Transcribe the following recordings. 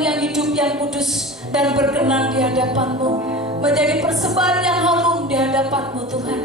Tuhan yang hidup, yang kudus dan berkenan di hadapan-Mu, menjadi persembahan yang harum di hadapan-Mu Tuhan.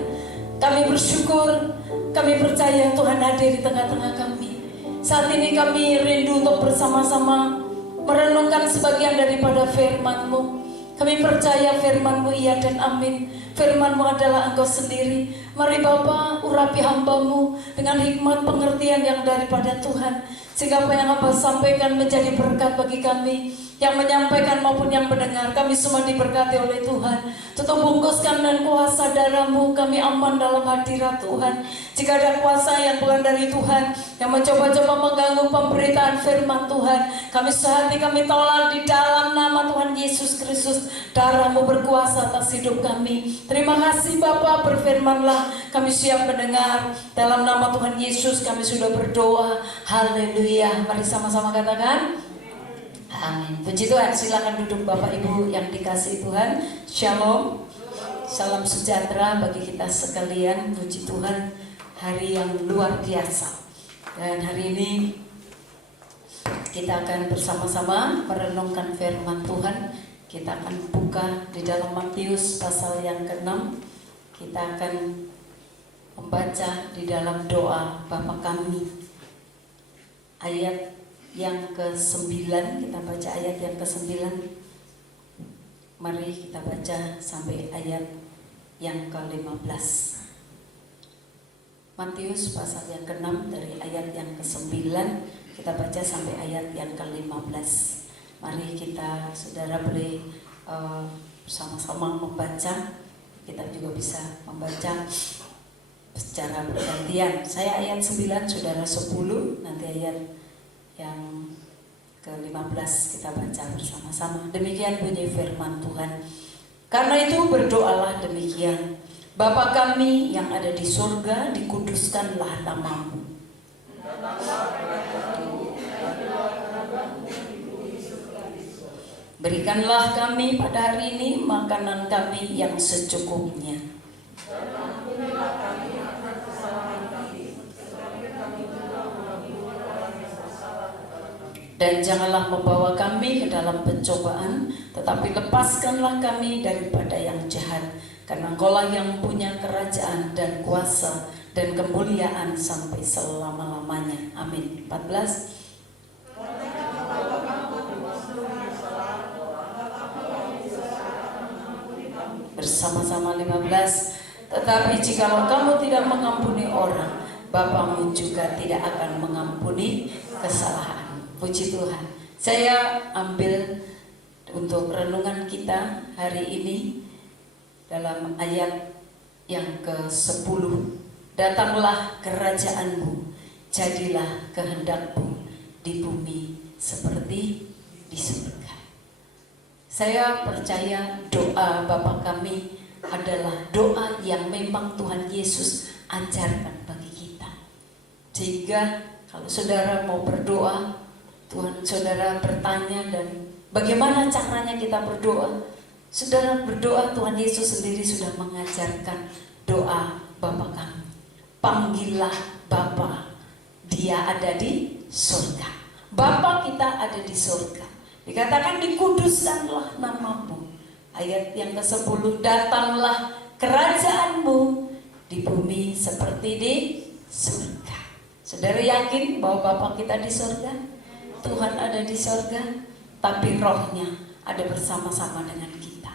Kami bersyukur, kami percaya Tuhan hadir di tengah-tengah kami. Saat ini kami rindu untuk bersama-sama merenungkan sebagian daripada firman-Mu. Kami percaya firman-Mu iya dan amin. Firman-Mu adalah Engkau sendiri. Mari Bapa, urapi hamba-Mu dengan hikmat pengertian yang daripada Tuhan, sehingga apa yang Hamba sampaikan menjadi berkat bagi kami, yang menyampaikan maupun yang mendengar. Kami semua diberkati oleh Tuhan. Tutup bungkuskan dan kuasa darah-Mu, kami aman dalam hadirat Tuhan. Jika ada kuasa yang bukan dari Tuhan, yang mencoba-coba mengganggu pemberitaan firman Tuhan, kami sehati kami tolak di dalam nama Tuhan Yesus Kristus. Darah-Mu berkuasa atas hidup kami. Terima kasih Bapa, berfirmanlah, kami siap mendengar. Dalam nama Tuhan Yesus kami sudah berdoa. Haleluya. Mari sama-sama katakan amin. Puji Tuhan. Silakan duduk Bapak Ibu yang dikasihi Tuhan. Shalom. Salam sejahtera bagi kita sekalian. Puji Tuhan, hari yang luar biasa. Dan hari ini kita akan bersama-sama merenungkan firman Tuhan. Kita akan buka di dalam Matius pasal yang ke-6. Kita akan membaca di dalam doa Bapa kami. Ayat yang ke-9, kita baca ayat yang ke-9. Mari kita baca sampai ayat yang ke-15. Matius pasal yang ke-6 dari ayat yang ke-9, kita baca sampai ayat yang ke-15. Mari kita, saudara, boleh sama-sama membaca. Kita juga bisa membaca secara bergantian. Saya ayat 9, saudara 10, nanti ayat yang ke-15 kita baca bersama-sama. Demikian bunyi firman Tuhan. Karena itu berdoalah demikian: Bapa kami yang ada di surga, dikuduskanlah nama-Mu. Berikanlah kami pada hari ini makanan kami yang secukupnya. Dan janganlah membawa kami ke dalam pencobaan, tetapi lepaskanlah kami daripada yang jahat. Karena Engkaulah yang punya kerajaan dan kuasa dan kemuliaan sampai selama-lamanya. Amin. 14. Bersama-sama 15. Tetapi jikalau kamu tidak mengampuni orang, Bapa-Mu juga tidak akan mengampuni kesalahan. Puji Tuhan. Saya ambil untuk renungan kita hari ini dalam ayat yang ke-10. Datanglah kerajaan-Mu, jadilah kehendak-Mu di bumi seperti di surga. Saya percaya doa Bapa kami adalah doa yang memang Tuhan Yesus ajarkan bagi kita. Sehingga kalau saudara mau berdoa, Tuhan saudara bertanya dan bagaimana caranya kita berdoa, saudara berdoa, Tuhan Yesus sendiri sudah mengajarkan doa Bapa kami. Panggillah Bapa, Dia ada di surga. Bapa kita ada di surga. Dikatakan dikuduskanlah nama-Mu. Ayat yang ke-10, datanglah kerajaan-Mu di bumi seperti di surga. Saudara yakin bahwa Bapa kita di surga? Tuhan ada di surga, tapi rohnya ada bersama-sama dengan kita.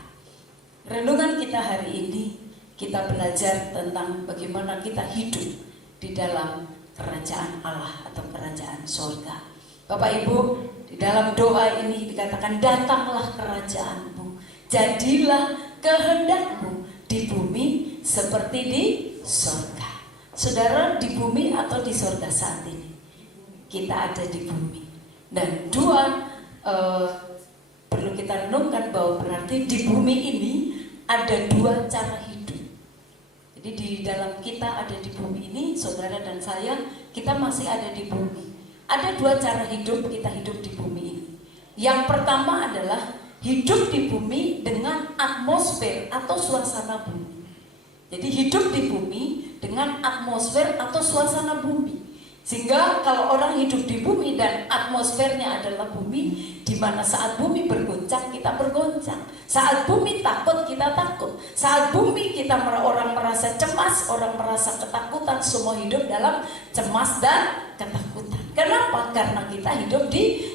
Renungan kita hari ini, kita belajar tentang bagaimana kita hidup di dalam kerajaan Allah atau kerajaan surga. Bapak Ibu, di dalam doa ini dikatakan datanglah kerajaan-Mu, jadilah kehendak-Mu di bumi seperti di surga. Saudara di bumi atau di surga saat ini? Kita ada di bumi. Dan perlu kita renungkan bahwa berarti di bumi ini ada dua cara hidup. Jadi di dalam kita ada di bumi ini, saudara dan saya, kita masih ada di bumi. Ada dua cara hidup, kita hidup di bumi ini. Yang pertama adalah hidup di bumi dengan atmosfer atau suasana bumi. Jadi hidup di bumi dengan atmosfer atau suasana bumi. Sehingga kalau orang hidup di bumi dan atmosfernya adalah bumi, di mana saat bumi bergoncang, kita bergoncang. Saat bumi takut, kita takut. Saat bumi orang merasa cemas, orang merasa ketakutan, semua hidup dalam cemas dan ketakutan. Kenapa? Karena kita hidup di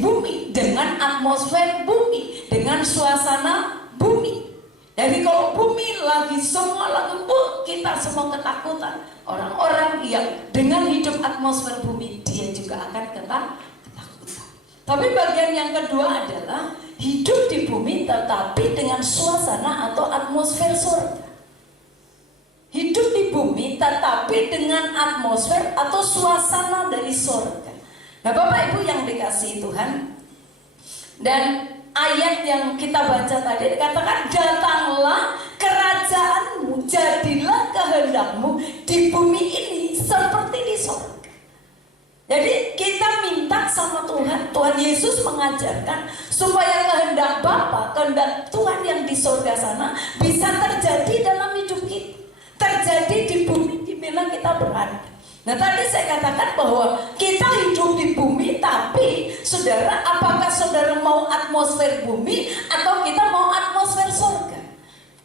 bumi, dengan atmosfer bumi, dengan suasana bumi. Jadi kalau bumi lagi semua lagi kita semua ketakutan. Orang-orang yang dengan hidup atmosfer bumi, dia juga akan ketakutan. Tapi bagian yang kedua adalah hidup di bumi tetapi dengan suasana atau atmosfer surga. Hidup di bumi tetapi dengan atmosfer atau suasana dari surga. Nah, Bapak Ibu yang dikasihi Tuhan, dan ayat yang kita baca tadi dikatakan, datanglah kerajaanmu, jadilah kehendakmu di bumi ini seperti di surga. Jadi kita minta sama Tuhan, Tuhan Yesus mengajarkan supaya kehendak Bapa, kehendak Tuhan yang di surga sana bisa terjadi dalam hidup kita, terjadi di bumi di mana kita berada. Nah, tadi saya katakan bahwa kita hidup di bumi, tapi saudara, apakah saudara mau atmosfer bumi atau kita mau atmosfer surga?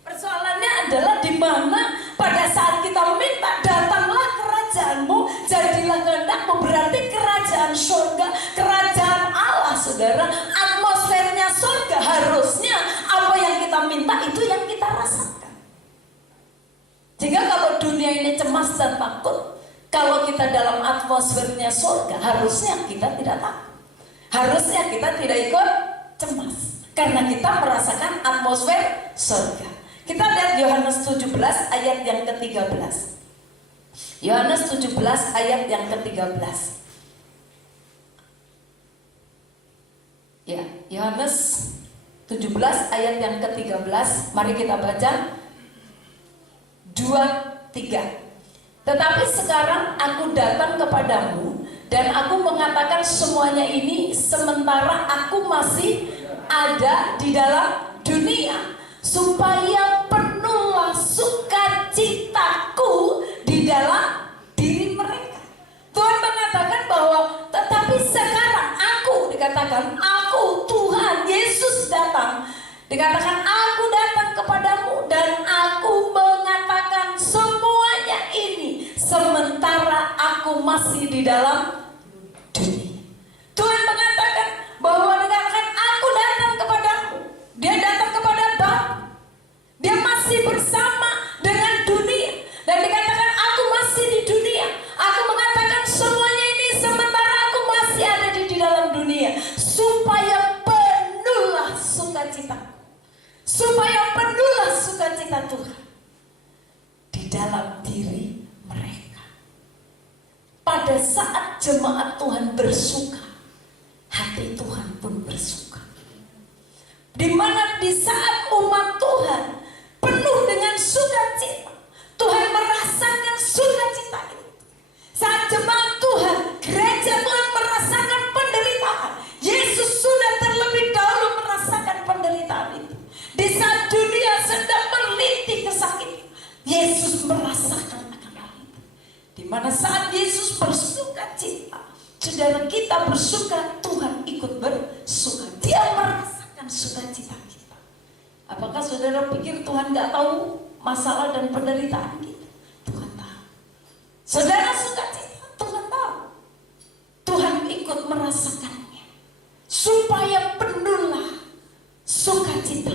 Persoalannya adalah di mana pada saat kita minta datanglah kerajaanmu, jadilah kehendakmu, berarti kerajaan surga, kerajaan Allah, saudara, atmosfernya surga. Harusnya apa yang kita minta itu yang kita rasakan. Jika kalau dunia ini cemas dan takut, kalau kita dalam atmosfernya surga, harusnya kita tidak takut. Harusnya kita tidak ikut cemas, karena kita merasakan atmosfer surga. Kita lihat Yohanes 17 ayat yang ke-13. Yohanes 17 ayat yang ke-13. Ya, Yohanes 17 ayat yang ke-13. Mari kita baca 2-3. Tetapi sekarang aku datang kepadamu dan aku mengatakan semuanya ini sementara aku masih ada di dalam dunia, supaya penuhlah sukacitaku di dalam diri mereka. Tuhan mengatakan bahwa tetapi sekarang aku, dikatakan aku, Tuhan Yesus datang, dikatakan aku datang kepadamu dan aku mengatakan semuanya ini sementara aku masih di dalam dunia. Tuhan mengatakan bahwa dikatakan aku datang kepadamu, dia datang kepada Bapa, dia masih bersama dengan dunia, dan dikatakan aku masih di dunia. Aku mengatakan semuanya ini sementara aku masih ada di dalam dunia, supaya penuhlah sukacita, supaya penuhlah sukacita Tuhan di dalam diri mereka. Pada saat jemaat Tuhan bersuka, hati Tuhan pun bersuka. Di mana di saat umat Tuhan penuh dengan sukacita, Tuhan merasakan sukacita itu. Saat jemaat Tuhan, gereja Tuhan merasakan penderitaan, Yesus sudah terlebih dahulu merasakan penderitaan itu. Di saat dunia sedang melintih kesakitan, Yesus merasakan akan hal itu. Di mana saat Yesus bersuka cita, saudara kita bersuka, Tuhan ikut bersuka. Dia merasakan sukacita kita. Apakah saudara pikir Tuhan gak tahu masalah dan penderitaan kita? Tuhan tahu. Saudara sukacita, Tuhan tahu. Tuhan ikut merasakannya, supaya penuhlah sukacita,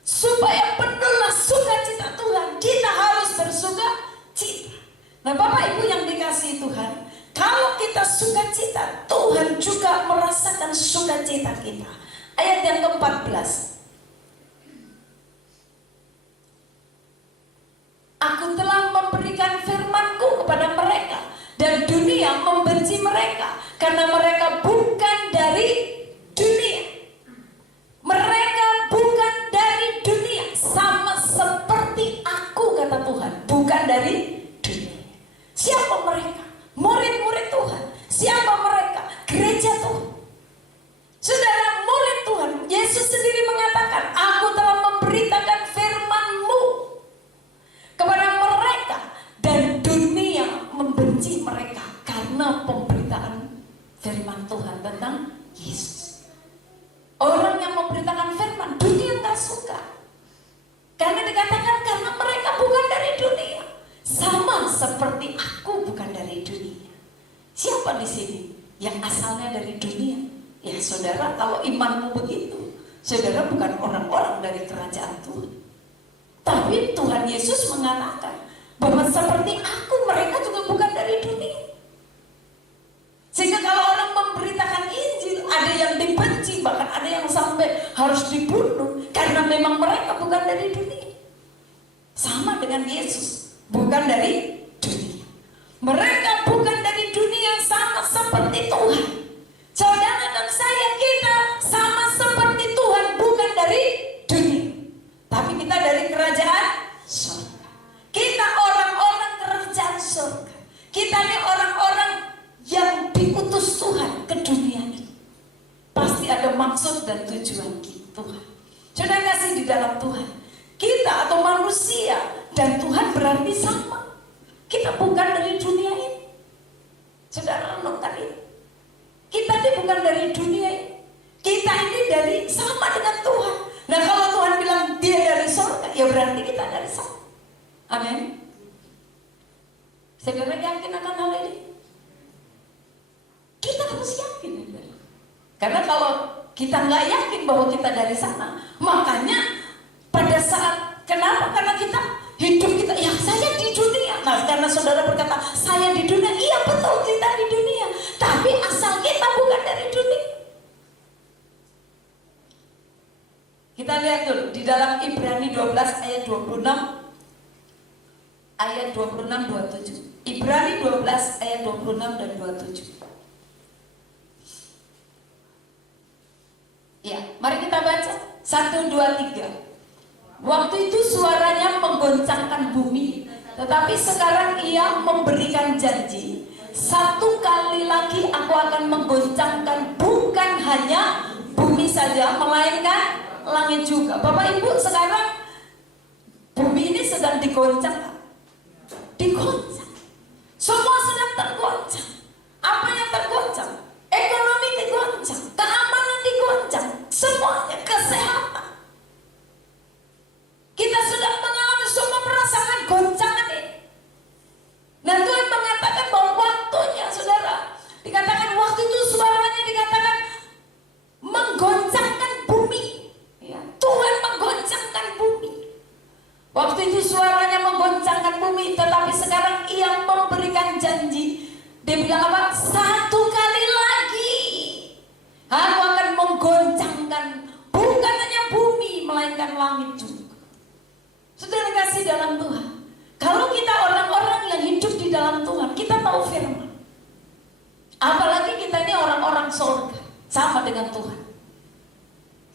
supaya penuhlah sukacita Tuhan. Kita harus bersuka cita. Nah, Bapak Ibu yang dikasihi Tuhan, kalau kita sukacita, Tuhan juga merasakan sukacita kita. Ayat yang ke-14. Aku telah memberikan firman-Ku kepada mereka, dan dunia membenci mereka, karena mereka bukan dari dunia. Mereka bukan dari dunia, sama seperti aku, kata Tuhan, bukan dari dunia. Siapa mereka? Murid-murid Tuhan. Siapa mereka? Gereja Tuhan. Saudara, murid Tuhan. Yesus sendiri mengatakan saudara, kalau imanmu begitu, saudara bukan orang-orang dari kerajaan Tuhan. Tapi Tuhan Yesus mengatakan bahwa seperti aku, mereka juga bukan dari dunia. Sehingga kalau orang memberitakan Injil, ada yang dibenci, bahkan ada yang sampai harus dibunuh, karena memang mereka bukan dari dunia. Sama dengan Yesus, bukan dari dunia. Mereka bukan dari dunia, sama seperti Tuhan. Saudara dan saya, kita sama seperti Tuhan, bukan dari dunia, tapi kita dari kerajaan surga. Kita orang-orang kerajaan surga. Kita ini orang-orang yang diutus Tuhan ke dunia ini. Pasti ada maksud dan tujuan Tuhan. Sudah kasih di dalam Tuhan, kita atau manusia dan Tuhan berarti sama. Kita bukan dari dunia ini. Saudara renungkan ini. Kita ini bukan dari dunia ini. Kita ini dari sama dengan Tuhan. Nah, kalau Tuhan bilang dia dari surga, ya berarti kita dari sana. Amin. Saudara yakin akan hal ini? Kita harus yakin. Karena kalau kita nggak yakin bahwa kita dari sana, makanya pada saat, kenapa? Karena kita hidup kita, ya saya di dunia. Nah, karena saudara berkata, saya di dunia, iya betul kita di dunia. Tapi asal kita bukan dari dunia. Kita lihat dulu di dalam Ibrani 12 ayat 26. Ayat 26-27. Ibrani 12 ayat 26 dan 27. Ya, mari kita baca 1, 2, 3. Waktu itu suaranya menggoncangkan bumi, tetapi sekarang ia memberikan janji, satu kali lagi aku akan menggoncangkan bukan hanya bumi saja, melainkan langit juga. Bapak Ibu, sekarang bumi ini sedang digoncang. Digoncang. Semua sedang tergoncang. Apa yang tergoncang? Ekonomi digoncang, keamanan digoncang, semuanya, kesehatan. Kita sudah mengalami, semua merasakan goncangan ini. Nah, Tuhan mengatakan bahwa waktunya, saudara, dikatakan waktu itu suaranya dikatakan menggoncangkan bumi. Ya, Tuhan menggoncangkan bumi. Waktu itu suaranya menggoncangkan bumi, tetapi sekarang ia memberikan janji. Dia bilang apa? Satu kali lagi aku akan menggoncangkan bukan hanya bumi, melainkan langit juga. Saudara kasih dalam Tuhan, kalau kita orang-orang yang hidup di dalam Tuhan, kita tahu firman. Apalagi kita ini orang-orang surga, sama dengan Tuhan.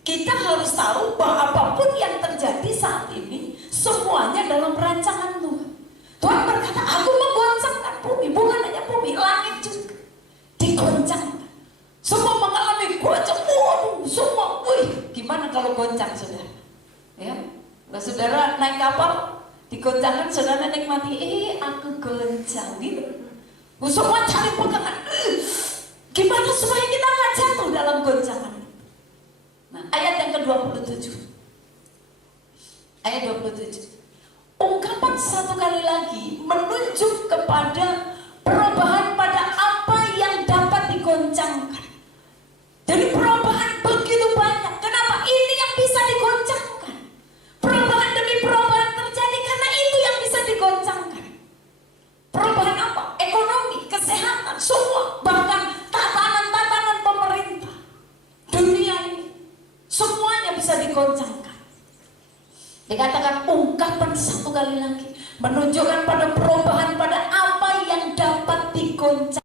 Kita harus tahu bahwa apapun yang terjadi saat ini, semuanya dalam rancangan Tuhan. Tuhan berkata, aku menggoncangkan bumi, bukan hanya bumi, langit juga digoncangkan. Semua mengalami goncang, waduh, semua, wih, gimana kalau goncang, saudara? Ya, nah, saudara naik kapal, digoncangkan, saudara nikmati, aku goncang, gitu. Semua cari pegangan, gimana supaya kita nggak jatuh dalam goncangan? Nah, ayat yang ke-27. Ayat 27. Ungkapan satu kali lagi menunjuk kepada perubahan pada apa yang dapat digoncangkan. Jadi perubahan begitu banyak. Kenapa? Ini yang bisa digoncangkan. Perubahan demi perubahan terjadi karena itu yang bisa digoncangkan. Perubahan apa? Ekonomi, kesehatan, semua. Bahkan tatanan-tatanan pemerintah. Dunia ini. Semuanya bisa digoncangkan. Dikatakan ungkapan satu kali lagi menunjukkan pada perubahan pada apa yang dapat digoncangkan.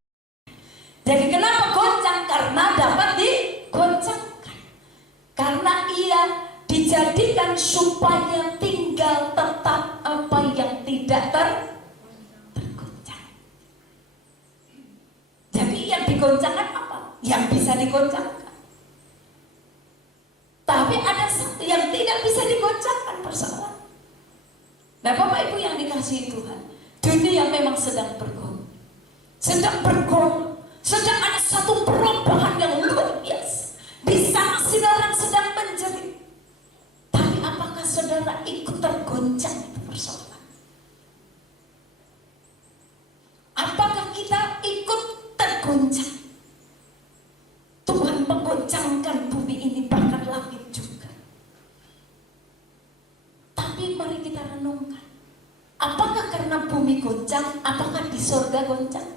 Jadi kenapa goncang? Karena dapat digoncangkan. Karena ia dijadikan supaya tinggal tetap apa yang tidak tergoncang. Jadi yang digoncangkan apa? Yang bisa digoncangkan. Tapi ada satu yang tidak bisa digoncangkan, persoalan. Nah, Bapak Ibu yang dikasihi Tuhan, dunia memang sedang bergolak. Sedang bergolak. Sedang ada satu perubahan yang luar biasa. Di sana saudara sedang menjerit. Tapi apakah saudara ikut tergoncang, itu persoalan? Apakah kita ikut tergoncang? Tuhan menggoncangkan sorga goncang?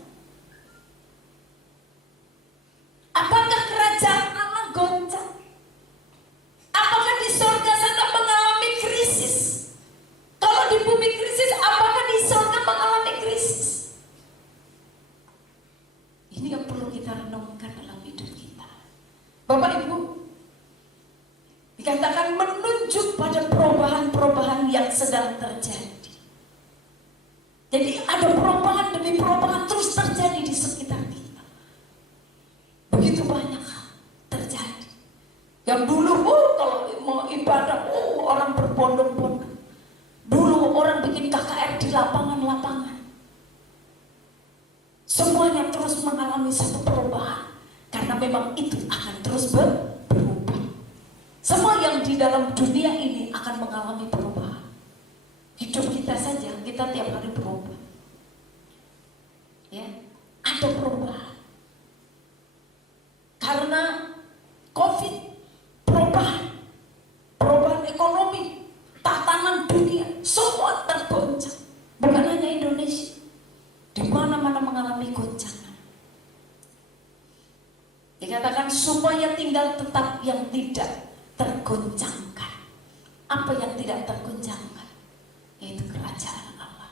Apakah kerajaan Allah goncang? Apakah di sorga sana mengalami krisis? Kalau di bumi krisis, apakah di sorga mengalami krisis? Ini yang perlu kita renungkan dalam hidup kita. Bapak Ibu, dikatakan menunjuk pada perubahan-perubahan yang sedang terjadi. Jadi ada perubahan demi perubahan terus terjadi di sekitar kita. Begitu banyak hal terjadi. Yang dulu kalau mau ibadah orang berbondong-bondong. Dulu orang bikin KKR di lapangan-lapangan. Semuanya terus mengalami satu perubahan. Karena memang itu akan terus berubah. Semua yang di dalam dunia ini akan mengalami perubahan. Hidup kita saja, kita tiap hari berubah. Ya, ada perubahan. Karena COVID, perubahan ekonomi, tatanan dunia, semua tergoncang. Bukan hanya Indonesia, di mana-mana mengalami goncangan. Dikatakan supaya tinggal tetap yang tidak tergoncangkan. Apa yang tidak tergoncangkan? Yaitu kerajaan Allah.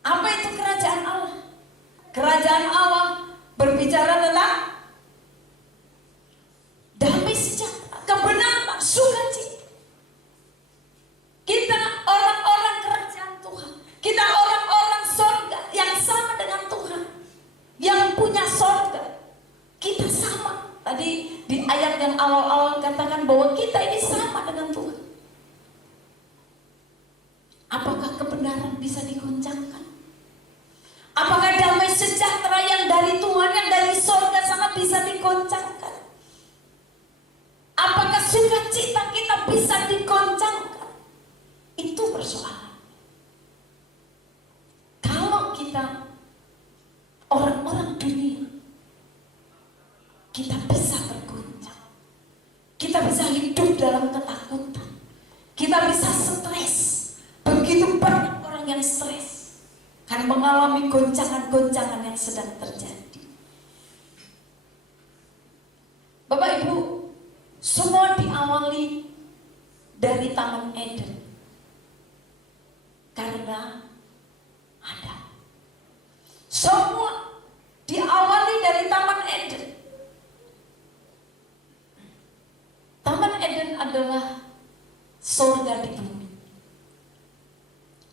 Apa itu kerajaan Allah? Kerajaan Allah berbicara tentang damai sejahtera, kebenaran, sukacita. Kita orang-orang kerajaan Tuhan. Kita orang-orang sorga yang sama dengan Tuhan, yang punya sorga. Kita sama. Tadi di ayat yang awal-awal katakan bahwa kita ini sama dengan Tuhan. Apakah kebenaran bisa digoncangkan? Apakah damai sejahtera yang dari Tuhan, yang dari sorga sana bisa digoncangkan? Apakah sukacita kita bisa digoncangkan? Itu persoalan. Kalau kita orang-orang dunia, kita bisa tergoncang. Kita bisa hidup dalam ketakutan. Kita bisa stres. Begitu banyak orang yang stres karena mengalami goncangan-goncangan yang sedang terjadi. Bapak Ibu, semua diawali dari Taman Eden. Karena ada. Semua diawali dari Taman Eden. Taman Eden adalah surga di bumi.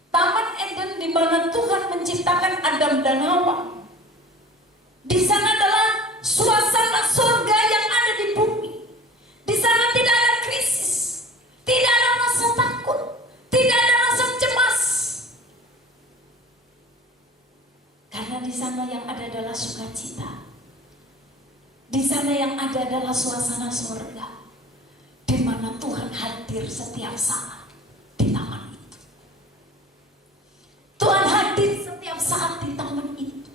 Taman Eden di mana Tuhan menciptakan Adam dan Hawa. Di sana adalah suasana surga yang ada di bumi. Di sana tidak ada krisis, tidak ada rasa takut, tidak ada rasa cemas. Karena di sana yang ada adalah sukacita. Di sana yang ada adalah suasana surga, di mana Tuhan hadir setiap saat di taman itu. Tuhan hadir setiap saat di taman itu.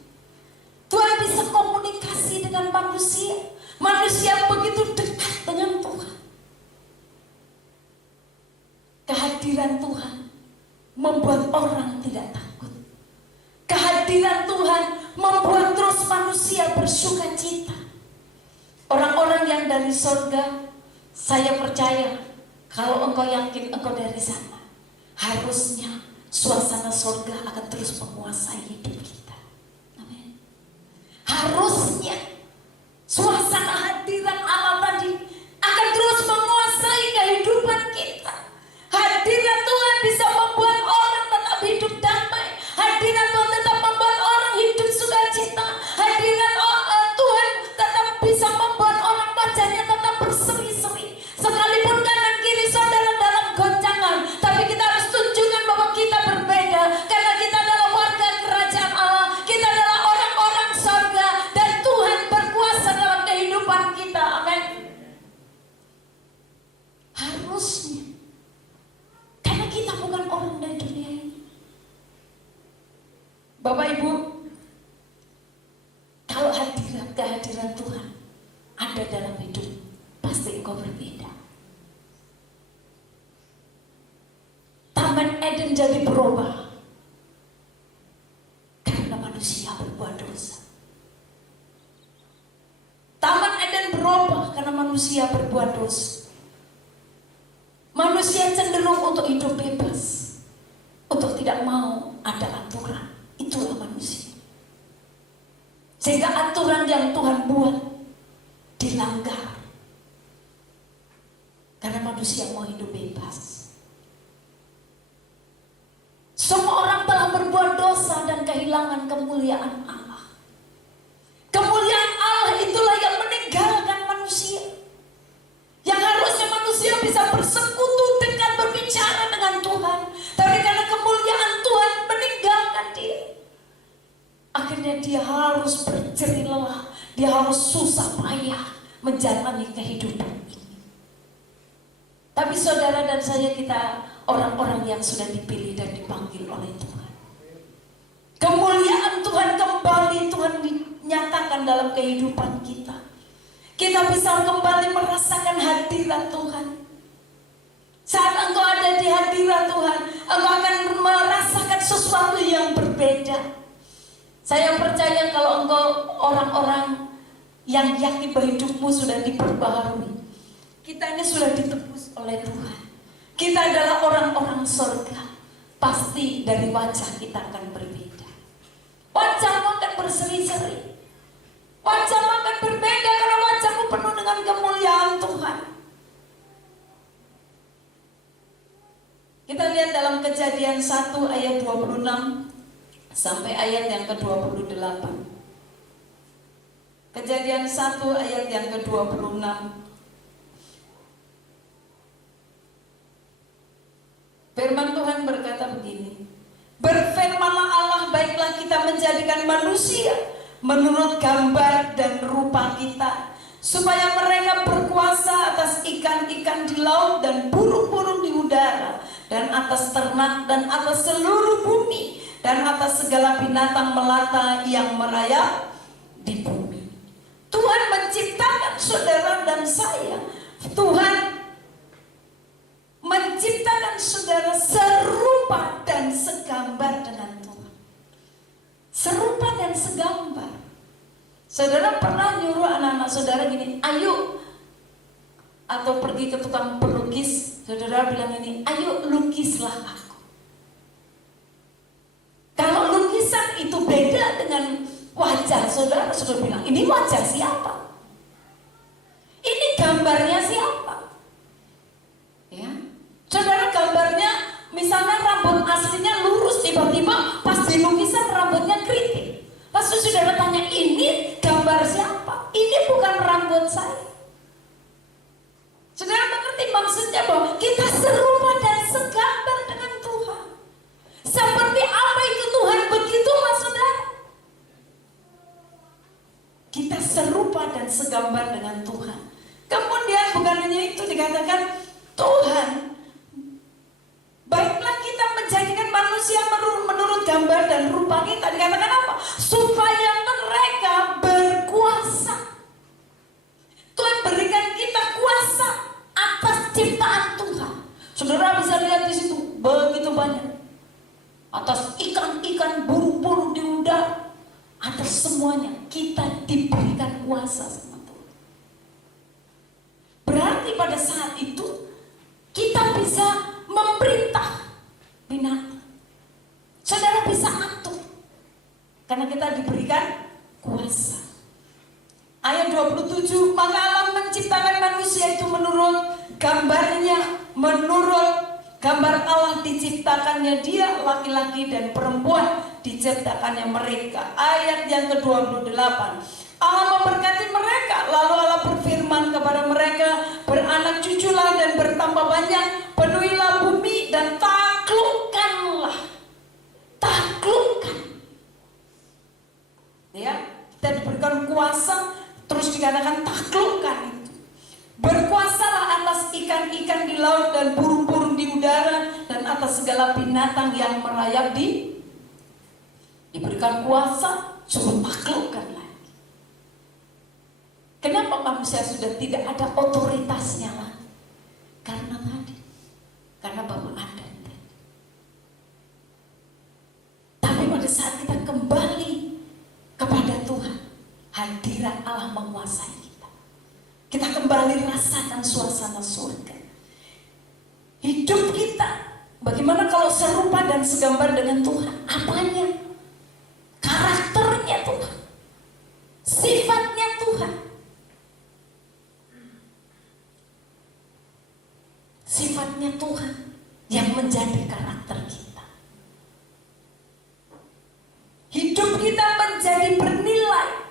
Tuhan bisa komunikasi dengan manusia. Manusia begitu dekat dengan Tuhan. Kehadiran Tuhan membuat orang tidak takut. Kehadiran Tuhan membuat terus manusia bersukacita. Orang-orang yang dari surga, saya percaya kalau engkau yakin engkau dari sana, harusnya suasana surga akan terus menguasai hidup kita. Amin. Harusnya suasana hadirat Allah tadi akan terus menguasai kehidupan kita. Hadirat Tuhan bisa membuat orang tetap hidup damai. Hadirat Tuhan tetap membuat orang hidup sukacita. Hadirat Tuhan tetap bisa membuat orang wajahnya tetap berseri-seri. Sekalipun kanan kiri saudara dalam goncangan, tapi kita harus tunjukkan bahwa kita berbeda. Karena kita adalah warga kerajaan Allah. Kita adalah orang-orang surga. Dan Tuhan berkuasa dalam kehidupan kita. Amin. Harusnya. Karena kita bukan orang dari dunia ini. Bapak Ibu, kalau kehadiran Tuhan ada dalam hidup, pasti engkau berbeda. Taman Eden jadi berubah karena manusia berbuat dosa. Manusia cenderung untuk hidup bebas, untuk tidak mau ada aturan. Itulah manusia. Sehingga aturan yang Tuhan buat dilanggar. Karena manusia mau hidup bebas. Semua orang telah berbuat dosa dan kehilangan kemuliaan Allah. Kemuliaan Allah itulah yang meninggalkan manusia. Yang harusnya manusia bisa bersekutu dengan berbicara dengan Tuhan. Tapi karena kemuliaan Tuhan meninggalkan dia, akhirnya dia harus berjerih lelah. Dia harus susah payah menjalani kehidupan ini. Tapi saudara dan saya, kita orang-orang yang sudah dipilih dan dipanggil oleh Tuhan. Kemuliaan Tuhan kembali Tuhan dinyatakan dalam kehidupan kita. Kita bisa kembali merasakan hadirat Tuhan. Saat engkau ada di hadirat Tuhan, engkau akan merasakan sesuatu yang berbeda. Saya percaya kalau engkau orang-orang yang yakin bahwa hidupmu sudah diperbaharui. Kita ini sudah ditebus oleh Tuhan. Kita adalah orang-orang surga. Pasti dari wajah kita akan berbeda. Wajahmu akan berseri-seri. Wajahmu akan berbeda karena wajahmu penuh dengan kemuliaan Tuhan. Kita lihat dalam Kejadian 1 ayat 26 sampai ayat yang ke-28. Kejadian 1 ayat yang ke-26. Firman Tuhan berkata begini. Berfirmanlah Allah, baiklah kita menjadikan manusia menurut gambar dan rupa kita, supaya mereka berkuasa atas ikan-ikan di laut dan burung-burung di udara, dan atas ternak dan atas seluruh bumi, dan atas segala binatang melata yang merayap di bumi. Tuhan menciptakan saudara dan saya. Tuhan menciptakan saudara serupa dan segambar dengan Tuhan. Serupa dan segambar. Saudara pernah nyuruh anak-anak saudara gini, ayo, atau pergi ke tukang pelukis, saudara bilang ini, ayo lukislah aku. Kalau lukisan itu beda dengan wajah saudara, saudara bilang, ini wajah siapa? Ini gambarnya siapa? Ya, saudara, gambarnya misalnya rambut aslinya lurus, tiba-tiba pas di lukisan rambutnya keriting. Lalu saudara tanya, ini gambar siapa? Ini bukan rambut saya. Saudara mengerti maksudnya bahwa kita serupa dan segambar dengan Tuhan. Seperti apa itu Tuhan, begitulah saudara. Kita serupa dan segambar dengan Tuhan. Kemudian bukan hanya itu, dikatakan Tuhan, baiklah kita menjadikan manusia menurut gambar dan rupa kita. Dikatakan apa? Supaya mereka berkuasa. Tuhan berikan kita kuasa atas ciptaan Tuhan. Saudara bisa lihat di situ begitu banyak. Atas ikan-ikan, burung-burung di udara, atas semuanya kita diberikan kuasa sama Tuhan. Berarti pada saat itu kita bisa memerintah binatang. Saudara bisa atur karena kita diberikan kuasa. Ayat 27, maka Allah menciptakan manusia itu menurut gambarnya, menurut gambar Allah diciptakannya dia, laki-laki dan perempuan diciptakannya mereka. Ayat yang ke-28, Allah memberkati mereka, lalu Allah berfirman kepada mereka, beranak cuculah dan bertambah banyak, penuhilah bumi dan taklukkanlah. Taklukkan. Ya, kita diberikan kuasa, terus dikatakan taklukkan itu. Berkuasalah atas ikan-ikan di laut dan burung-burung di udara dan atas segala binatang yang merayap diberikan kuasa, suruh taklukkan lagi. Kenapa manusia sudah tidak ada otoritasnya lagi? Karena tadi, karena Bapak ada. Tapi pada saat kita kembali kepada Tuhan, hadirat Allah menguasai kita. Kita kembali kembali rasakan suasana surga. Hidup kita, bagaimana kalau serupa dan segambar dengan Tuhan? Apanya? Karakternya Tuhan, sifatnya Tuhan. Sifatnya Tuhan yang menjadi karakter kita. Hidup kita menjadi bernilai.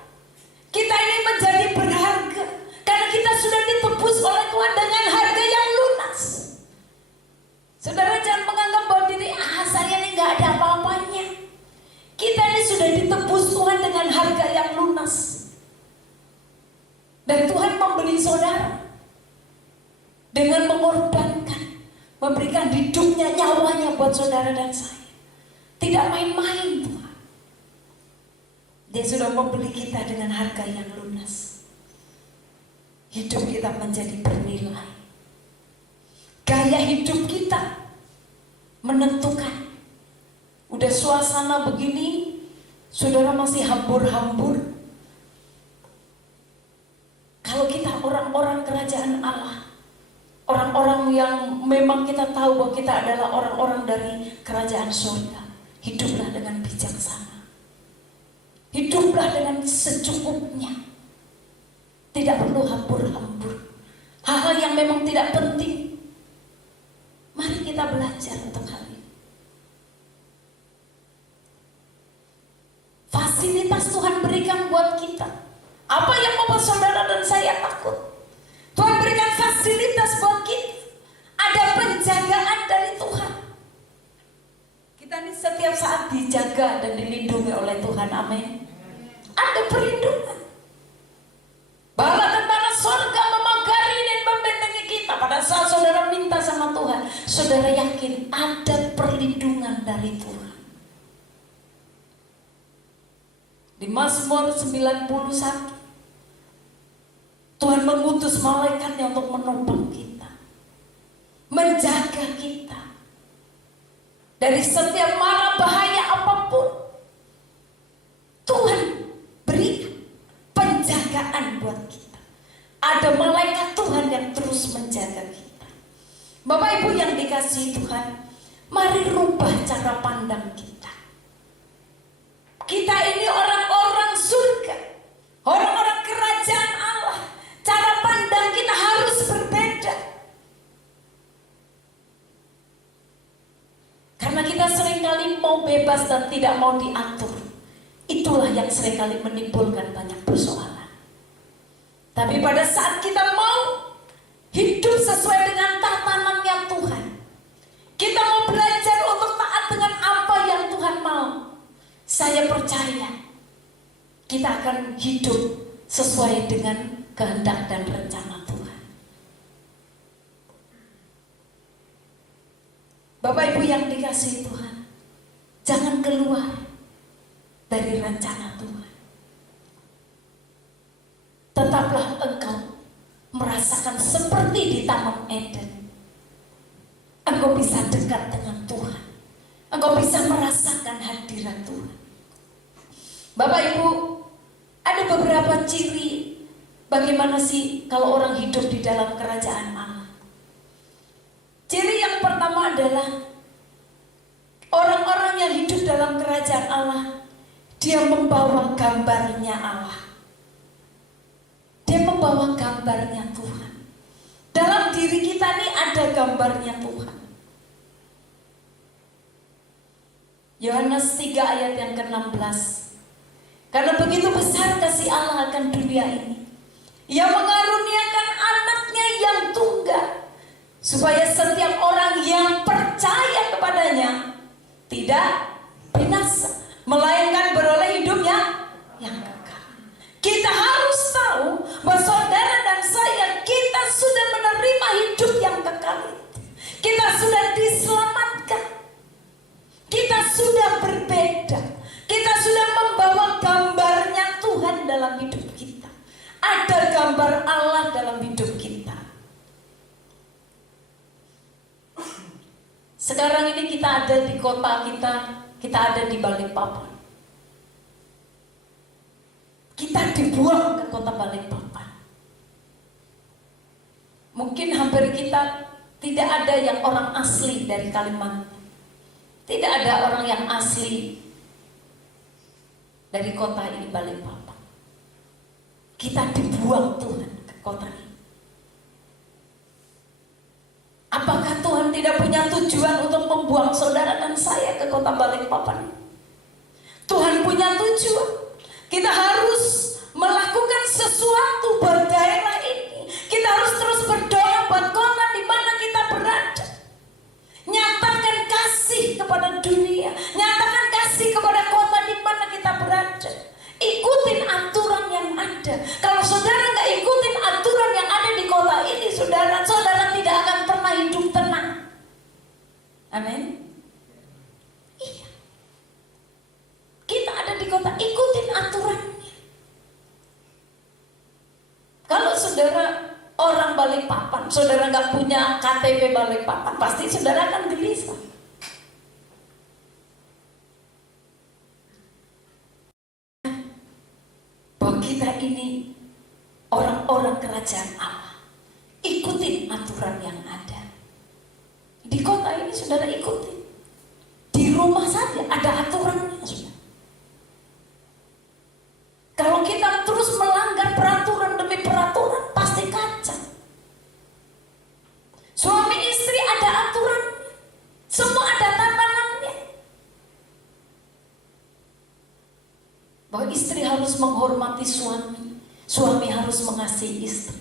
Kita ini menjadi berharga karena kita sudah ditebus oleh Tuhan dengan harga yang lunas. Saudara jangan menganggap bahwa diri saya ini gak ada apa-apanya. Kita ini sudah ditebus Tuhan dengan harga yang lunas. Dan Tuhan membeli saudara dengan mengorbankan, memberikan hidupnya, nyawanya buat saudara dan saya. Tidak main-main Tuhan. Dia sudah membeli kita dengan harga yang lunas. Hidup kita menjadi bernilai. Gaya hidup kita menentukan. Udah suasana begini, saudara masih hambur-hambur. Kalau kita orang-orang kerajaan Allah, orang-orang yang memang kita tahu bahwa kita adalah orang-orang dari kerajaan surga, hiduplah dengan bijaksana. Hiduplah dengan secukupnya. Tidak perlu hambur-hambur. Hal-hal yang memang tidak penting, mari kita belajar untuk hal ini. Fasilitas Tuhan berikan buat kita. Apa yang membuat saudara dan saya takut? Tuhan berikan fasilitas buat kita. Ada penjagaan dari Tuhan. Kita ini setiap saat dijaga dan dilindungi oleh Tuhan. Amin. Ada perlindungan. Bala tentara surga memagari dan membentengi kita. Pada saat saudara minta sama Tuhan, saudara yakin ada perlindungan dari Tuhan. Di Mazmur 91, Tuhan mengutus malaikatnya untuk menopang kita, menjaga kita dari setiap mara bahaya apapun. Tuhan beri penjagaan buat kita. Ada malaikat Tuhan yang terus menjaga kita. Bapak Ibu yang dikasihi Tuhan, mari rubah cara pandang kita. Kita ini orang-orang surga, orang-orang kerajaan Allah. Cara pandang kita harus berbeda. Karena kita seringkali mau bebas dan tidak mau diatur. Itulah yang seringkali menimbulkan banyak persoalan. Tapi pada saat kita mau hidup sesuai dengan tatanannya Tuhan, kita mau belajar untuk taat dengan apa yang Tuhan mau, saya percaya kita akan hidup sesuai dengan kehendak dan rencana Tuhan. Bapak Ibu yang dikasihi Tuhan, jangan keluar dari rencana Tuhan. Tetaplah engkau merasakan seperti di Taman Eden. Engkau bisa dekat dengan Tuhan. Engkau bisa merasakan hadirat Tuhan. Bapak Ibu, ada beberapa ciri bagaimana sih kalau orang hidup di dalam kerajaan Allah. Ciri yang pertama adalah orang-orang yang hidup dalam kerajaan Allah, dia membawa gambarnya Allah. Dia membawa gambarnya Tuhan. Dalam diri kita ini ada gambarnya Tuhan. Yohanes 3 ayat yang ke-16. Karena begitu besar kasih Allah akan dunia ini, Ia mengaruniakan anaknya yang tunggal, supaya setiap orang yang percaya kepadanya tidak binasa, melainkan beroleh hidup yang kekal. Kita harus tahu bahwa saudara dan saya, kita sudah menerima hidup yang kekal itu. Kita sudah diselamatkan. Kita sudah berbeda. Kita sudah membawa gambarnya Tuhan dalam hidup kita. Ada gambar Allah dalam hidup kita. Sekarang ini kita ada di kota kita ada di Balikpapan. Kita dibuang ke kota Balikpapan. Mungkin hampir kita tidak ada yang orang asli dari Kalimantan. Tidak ada orang yang asli dari kota ini, Balikpapan. Kita dibuang Tuhan ke kota ini. Apakah Tuhan tidak punya tujuan untuk membuang saudara dan saya ke kota Balikpapan? Tuhan punya tujuan. Kita harus melakukan sesuatu buat daerah ini. Kita harus terus berdoa buat kota di mana kita berada. Nyatakan kasih kepada dunia, nyatakan kasih kepada kota di mana kita berada. Ikutin aturan yang ada. Kalau saudara nggak ikutin aturan yang ada di kota ini, saudara tidak akan pernah hidup tenang. Amin. Iya. Kita ada di kota, ikutin aturannya. Kalau saudara orang Balikpapan, saudara nggak punya KTP Balikpapan, pasti saudara akan gelisah. Bahwa kita ini orang-orang kerajaan Allah, ikutin aturan yang ada. Di kota ini saudara ikutin. Di rumah saja ada aturannya, saudara. Kalau kita terus melanggar peraturan demi peraturan, pasti kacau. Suami istri ada aturan, semua ada tatanannya. Bahwa istri harus menghormati suami, suami harus mengasihi istri.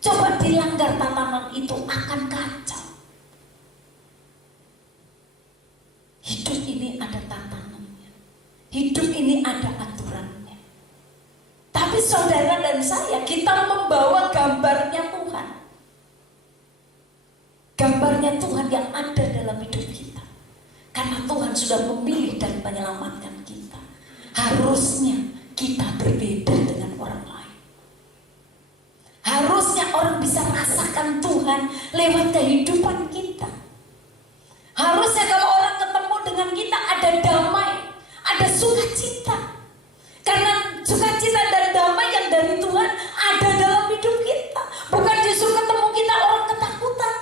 Coba dilanggar tatanan itu, akan kacau. Hidup ini ada tatanannya, hidup ini ada aturannya. Tapi saudara dan saya, kita membawa gambarnya Tuhan. Gambarnya Tuhan yang ada dalam hidup kita. Karena Tuhan sudah memilih dan menyelamatkan kita. Harusnya kita berbeda dengan orang lain. Harusnya orang bisa rasakan Tuhan lewat kehidupan kita. Harusnya kalau orang ketemu dengan kita ada damai, ada sukacita. Karena sukacita dan damai yang dari Tuhan ada dalam hidup kita. Bukan justru ketemu kita orang ketakutan.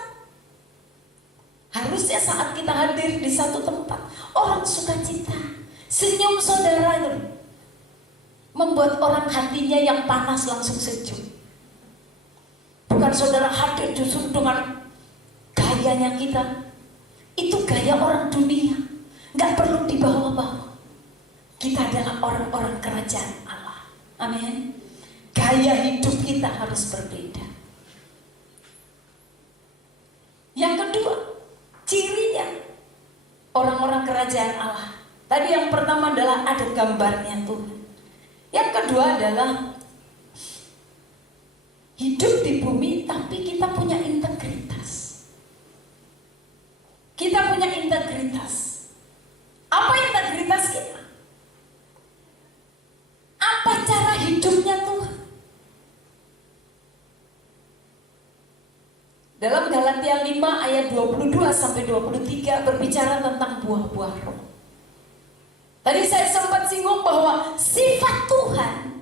Harusnya saat kita hadir di satu tempat, orang sukacita. Senyum saudara itu membuat orang hatinya yang panas langsung sejuk. Bukan saudara hadir justru dengan gayanya kita. Itu gaya orang dunia, gak perlu dibawa-bawa. Kita adalah orang-orang kerajaan Allah. Amin. Gaya hidup kita harus berbeda. Yang kedua, cirinya orang-orang kerajaan Allah. Tadi yang pertama adalah ada gambarnya Tuhan. Yang kedua adalah hidup di bumi tapi kita punya integritas. Kita punya integritas. Apa integritas kita? Apa cara hidupnya Tuhan? Dalam Galatia 5 ayat 22-23 berbicara tentang buah-buah roh. Tadi saya sempat singgung bahwa sifat Tuhan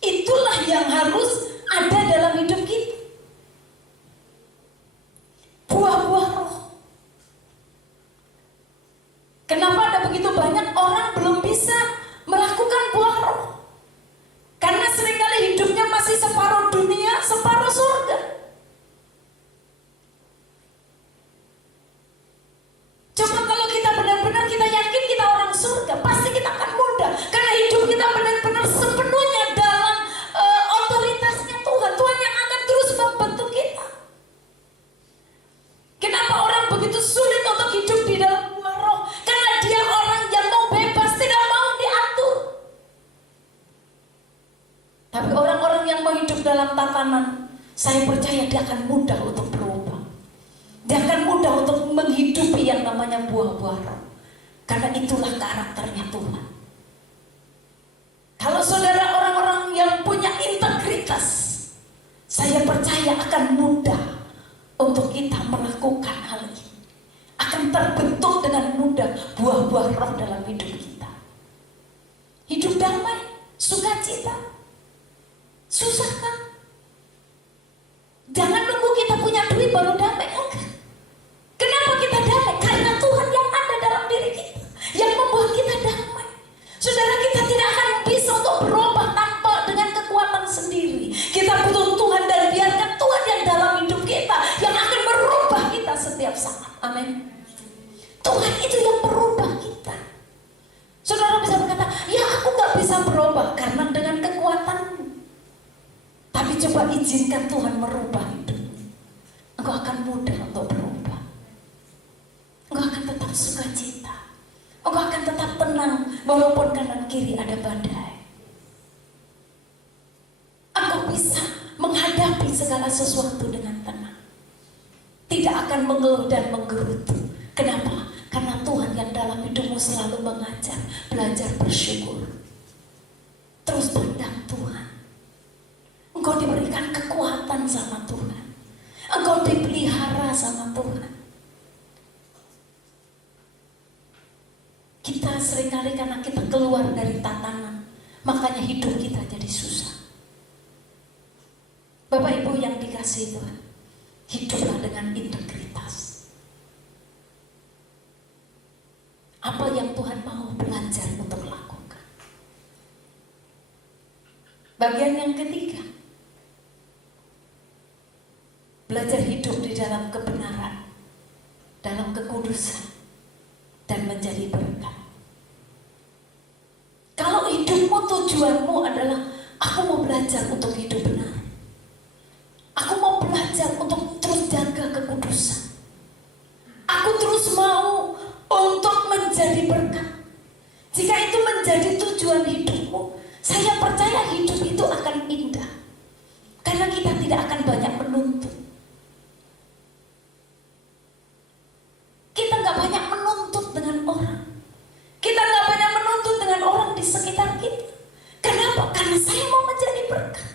itulah yang harus ada dalam hidup kita. Buah-buah roh. Kenapa ada begitu banyak orang belum bisa melakukan buah roh? Karena seringkali hidupnya masih separuh dunia, separuh surga. Coba kalau kita benar-benar kita yakin kita orang surga, pasti kita akan mudah. Karena hidup kita benar-benar sepenuhnya dalam otoritasnya Tuhan. Tuhan yang akan terus membentuk kita. Kenapa orang begitu sulit untuk hidup di dalam buah roh? Karena dia orang yang mau bebas, tidak mau diatur. Tapi orang-orang yang mau hidup dalam tatanan, saya percaya dia akan mudah untuk berubah. Dia akan mudah untuk menghidupi yang namanya buah-buah roh. Karena itulah karakternya Tuhan. Kalau saudara orang-orang yang punya integritas, saya percaya akan mudah untuk kita melakukan hal ini. Akan terbentuk dengan mudah buah-buah roh dalam hidup kita. Hidup damai, sukacita. Susah kan? Jangan nunggu kita Amin. Tuhan itu yang merubah kita. Saudara bisa berkata, ya aku gak bisa berubah karena dengan kekuatanmu. Tapi coba izinkan Tuhan merubah hidupmu. Engkau akan mudah untuk berubah. Engkau akan tetap sukacita. Engkau akan tetap tenang walaupun kanan kiri ada badai. Engkau bisa menghadapi segala sesuatu dengan tenang. Tidak akan mengeluh dan menggerutu. Kenapa? Karena Tuhan yang dalam hidupmu selalu mengajar, belajar bersyukur. Terus pandang Tuhan. Engkau diberikan kekuatan sama Tuhan. Engkau dipelihara sama Tuhan. Kita seringkali karena kita keluar dari tatanan, makanya hidup kita jadi susah. Bapak Ibu yang dikasihi Tuhan, hiduplah dengan integritas. Apa yang Tuhan mau belajar untuk lakukan. Bagian yang ketiga, belajar hidup di dalam kebenaran, dalam kekudusan, dan menjadi berkat. Kalau hidupmu tujuanmu adalah aku mau belajar untuk hidup benar, aku mau belajar untuk terus jaga kekudusan, aku terus mau untuk menjadi berkat. Jika itu menjadi tujuan hidupmu, saya percaya hidup itu akan indah. Karena kita tidak akan banyak menuntut. Kita gak banyak menuntut dengan orang. Kita gak banyak menuntut dengan orang di sekitar kita. Kenapa? Karena saya mau menjadi berkat.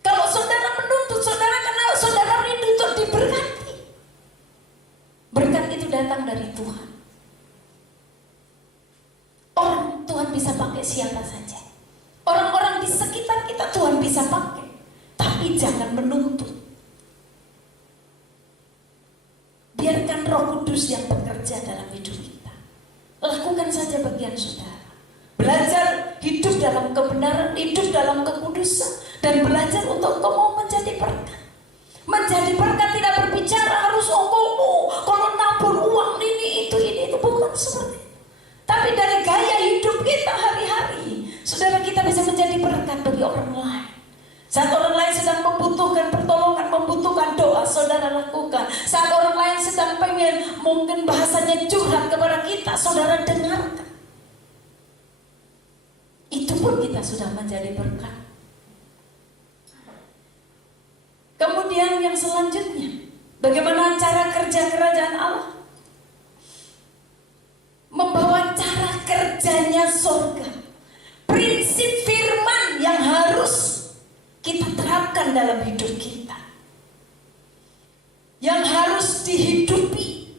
Kalau saudara menuntut, saudara kenal, saudara rindu untuk diberkati. Berkat itu datang dari Tuhan. Orang Tuhan bisa pakai siapa saja. Orang-orang di sekitar kita Tuhan bisa pakai. Tapi jangan menuntut. Biarkan Roh Kudus yang bekerja dalam hidup kita. Lakukan saja bagian saudara. Belajar hidup dalam kebenaran, hidup dalam kekudusan, dan belajar untuk engkau mau menjadi berkat. Menjadi berkat tidak berbicara harus engkau kalau nabur uang ini itu bukan seperti itu. Tapi dari gaya hidup kita hari-hari, saudara, kita bisa menjadi berkat bagi orang lain. Saat orang lain sedang membutuhkan pertolongan, membutuhkan doa, saudara lakukan. Saat orang lain sedang pengen mungkin bahasanya curhat kepada kita, saudara dengarkan. Itu pun kita sudah menjadi berkat. Kemudian yang selanjutnya, bagaimana cara kerja kerajaan Allah? Membawa cara kerjanya surga. Prinsip firman yang harus kita terapkan dalam hidup kita, yang harus dihidupi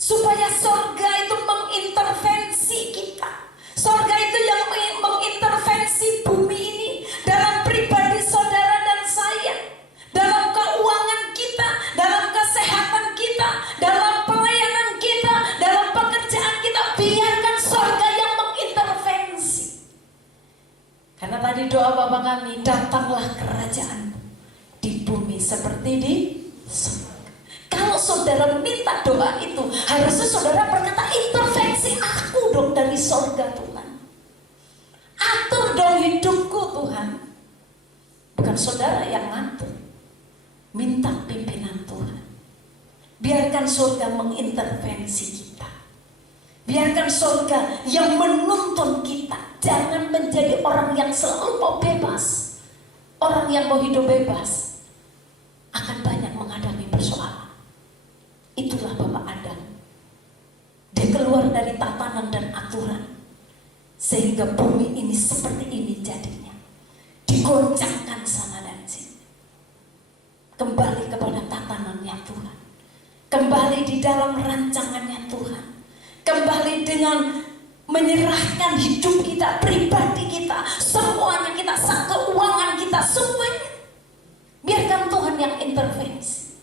supaya surga itu mengintervensi kita. Surga itu yang mengintervensi bumi ini dalam pribadi saudara dan saya, dalam keuangan kita, dalam kesehatan kita, dalam pelayanan kita, dalam pekerjaan kita. Biarkan surga yang mengintervensi. Karena tadi doa Bapa kami, datanglah kerajaan di bumi seperti di surga. Kalau saudara minta doa itu, harusnya saudara berkata, intervensi aku dong dari surga Tuhan. Atur dong hidupku Tuhan. Bukan saudara yang ngatur. Minta pimpinan Tuhan. Biarkan surga mengintervensi kita. Biarkan surga yang menuntun kita. Jangan menjadi orang yang selalu mau bebas. Orang yang mau hidup bebas akan banyak menghadapi persoalan. Itulah Bapak Adam. Dia keluar dari tatanan dan aturan, sehingga bumi ini seperti ini jadinya. Digoncangkan sana dan sini. Kembali kepada tatanannya Tuhan. Kembali di dalam rancangannya Tuhan. Kembali dengan menyerahkan hidup kita, pribadi kita, semuanya kita, keuangan kita, semuanya. Biarkan Tuhan yang intervensi.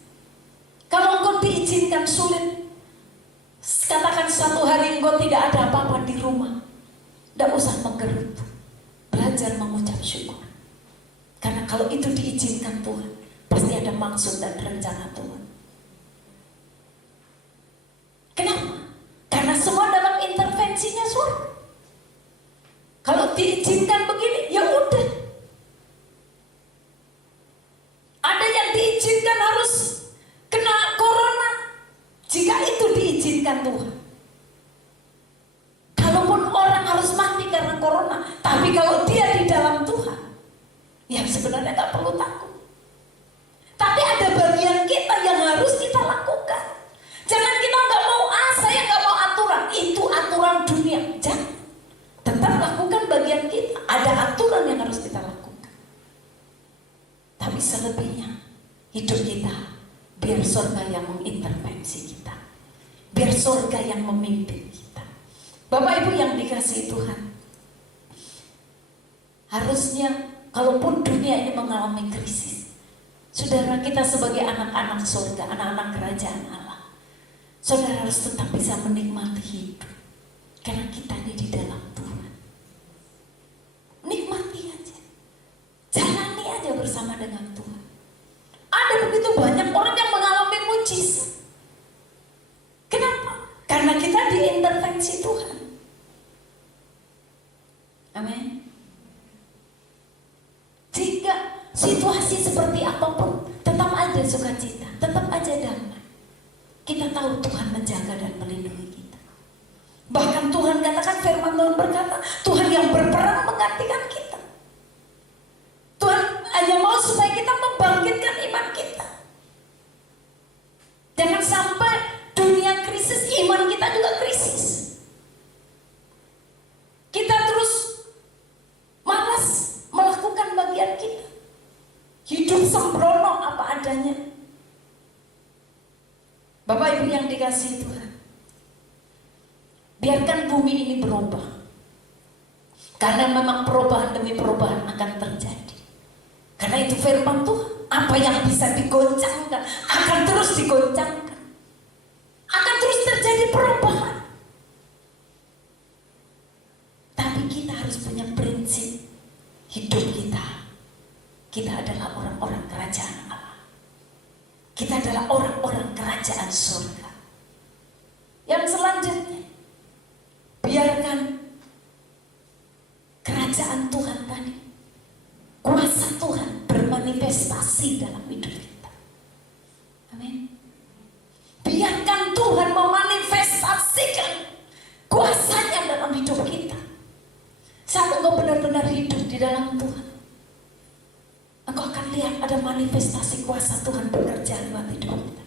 Kalau engkau diizinkan sulit, katakan satu hari engkau tidak ada apa-apa di rumah, tidak usah menggerutu. Belajar mengucap syukur. Karena kalau itu diizinkan Tuhan, pasti ada maksud dan rencana Tuhan. yang diizinkan harus kena corona, jika itu diizinkan Tuhan. Kalaupun orang harus mati karena corona, tapi kalau dia di dalam Tuhan, ya sebenarnya gak perlu takut. Tapi ada bagian kita yang harus kita lakukan. Jangan kita gak mau, saya gak mau aturan, itu aturan dunia. Jangan, tetap lakukan bagian kita. Ada aturan yang harus kita lakukan. Tapi selebihnya, hidup kita biar surga yang mengintervensi kita, biar surga yang memimpin kita. Bapak Ibu yang dikasihi Tuhan, harusnya kalaupun dunia ini mengalami krisis, saudara, kita sebagai anak-anak surga, anak-anak kerajaan Allah, saudara harus tetap bisa menikmati hidup, karena kita ini di dalam Tuhan. Nikmati aja, jalani aja bersama dengan Tuhan. Ada begitu banyak orang yang mengalami mujizat. Kenapa? Karena kita diintervensi Tuhan. Amin. Jika situasi seperti apapun, tetap ada sukacita, tetap aja damai. Kita tahu Tuhan menjaga dan melindungi kita. Bahkan Tuhan katakan, firman Tuhan berkata, Tuhan yang berperang menggantikan kita. Tuhan hanya mau supaya kita membangkitkan iman kita. Jangan sampai dunia krisis, iman kita juga krisis. Kita terus malas melakukan bagian kita, hidup sembrono apa adanya. Bapak Ibu yang dikasihi Tuhan, biarkan bumi ini berubah, karena memang perubahan demi perubahan akan terjadi. Karena itu firman Tuhan, apa yang bisa digoncangkan akan terus digoncangkan, akan terus terjadi perubahan. Tapi kita harus punya prinsip hidup kita. Kita adalah orang-orang kerajaan Allah. Kita adalah orang-orang kerajaan surga. Yang selanjutnya, biarkan kerajaan Tuhan tadi, kuasa Tuhan bermanifestasi dalam hidup kita. Amin. Biarkan Tuhan memanifestasikan kuasanya dalam hidup kita. Saat engkau benar-benar hidup di dalam Tuhan, engkau akan lihat ada manifestasi kuasa Tuhan bekerja lewat hidup kita.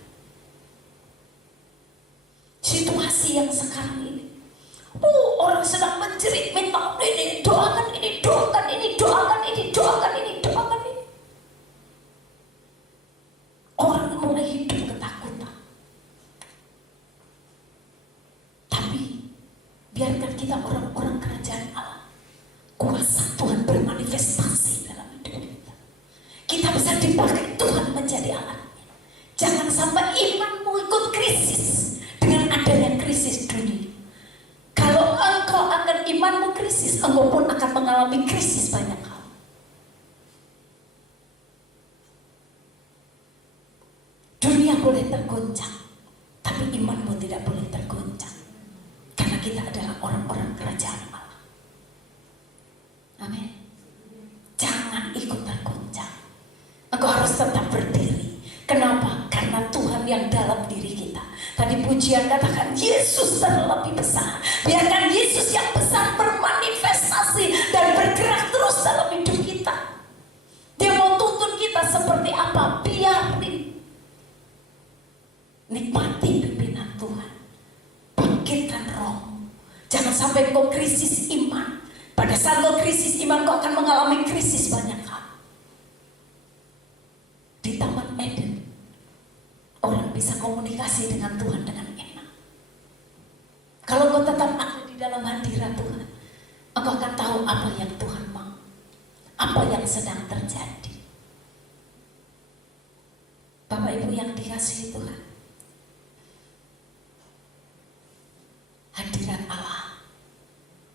Situasi yang sekarang ini, orang sedang menjerit, minta ini, doakan ini, doakan ini, doakan ini, doakan ini, doakan ini. Orang mulai hidup ketakutan. Tapi biarkan kita orang-orang kerajaan Allah, kuasa Tuhan bermanifestasi dalam hidup kita. Kita bisa dipakai Tuhan menjadi alatnya. Jangan sampai imanmu ikut krisis dengan adanya krisis dunia. Kalau engkau akan imanmu krisis, engkau pun akan mengalami krisis banyak hal. Dunia boleh tergoncang, tapi imanmu tidak boleh tergoncang, karena kita adalah orang-orang kerajaan Allah. Amin. Jangan ikut tergoncang. Engkau harus tetap berdiri. Kenapa? Karena Tuhan yang dalam diri kita. Tadi pujian katakan Yesus terlebih besar. Biarkan Yesus yang besar bermanifestasi dan bergerak terus dalam hidup kita. Dia mau tuntun kita seperti apa? Biarin. Nikmati pimpinan Tuhan. Bangkitkan roh. Jangan sampai kau krisis iman. Pada saat kau krisis iman, kau akan mengalami krisis banyak hal. Di Taman Eden, orang bisa komunikasi dengan Tuhan dengan enak. Kalau kau tetap ada di dalam hadirat Tuhan, engkau akan tahu apa yang Tuhan mau, apa yang sedang terjadi. Bapak Ibu yang dikasihi Tuhan, hadirat Allah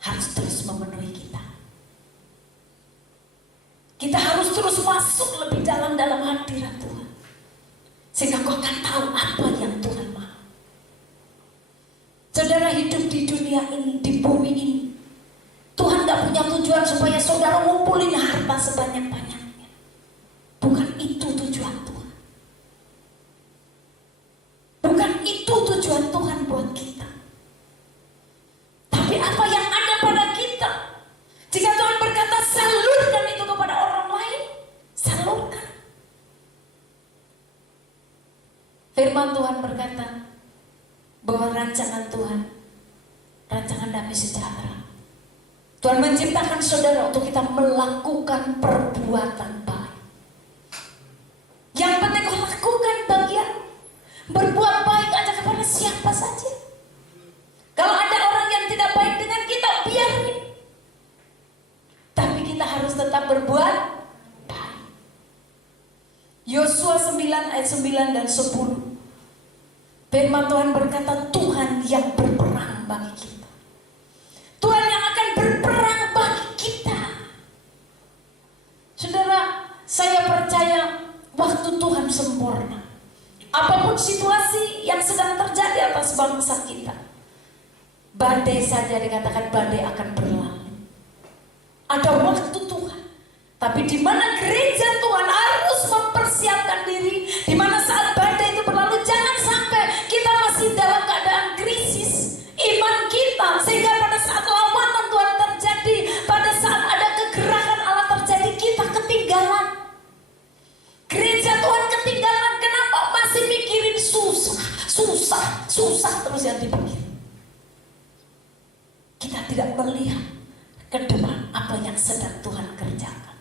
harus terus memenuhi kita. Kita harus terus masuk lebih dalam hadirat Tuhan, sehingga kau akan tahu apa yang Tuhan mau. Saudara hidup di dunia ini, di bumi ini, Tuhan gak punya tujuan supaya saudara ngumpulin harta sebanyak-banyaknya. Bukan itu tujuan Tuhan. untuk kita. Tapi apa yang ada pada kita? Jika Tuhan berkata salurkan itu kepada orang lain, salurkan. Firman Tuhan berkata bahwa rancangan Tuhan, rancangan damai sejahtera. Tuhan menciptakan saudara untuk kita melakukan perbuatan baik. Yang penting kau lakukan bagian. Berbuat baik aja kepada siapa saja. Kalau ada orang yang tidak baik dengan kita, biarin. Tapi kita harus tetap berbuat baik. Yosua 9 ayat 9 dan 10. Firman Tuhan berkata, Tuhan yang berperang bagi kita. Tuhan yang akan berperang bagi kita. Saudara, saya percaya waktu Tuhan sempurna. Apapun situasi yang sedang terjadi atas bangsa kita, badai saja dikatakan badai akan berlalu. Ada waktu Tuhan. Tapi di mana gereja Tuhan harus mempersiapkan diri, di mana saat badai itu berlalu, jangan sampai kita masih dalam keadaan krisis iman kita, sehingga pada saat lawatan Tuhan terjadi, pada saat ada kegerakan Allah terjadi, kita ketinggalan. Gereja Tuhan ketinggalan. Kenapa? Masih mikirin susah terus yang dipikir. Kita tidak melihat ke depan apa yang sedang Tuhan kerjakan.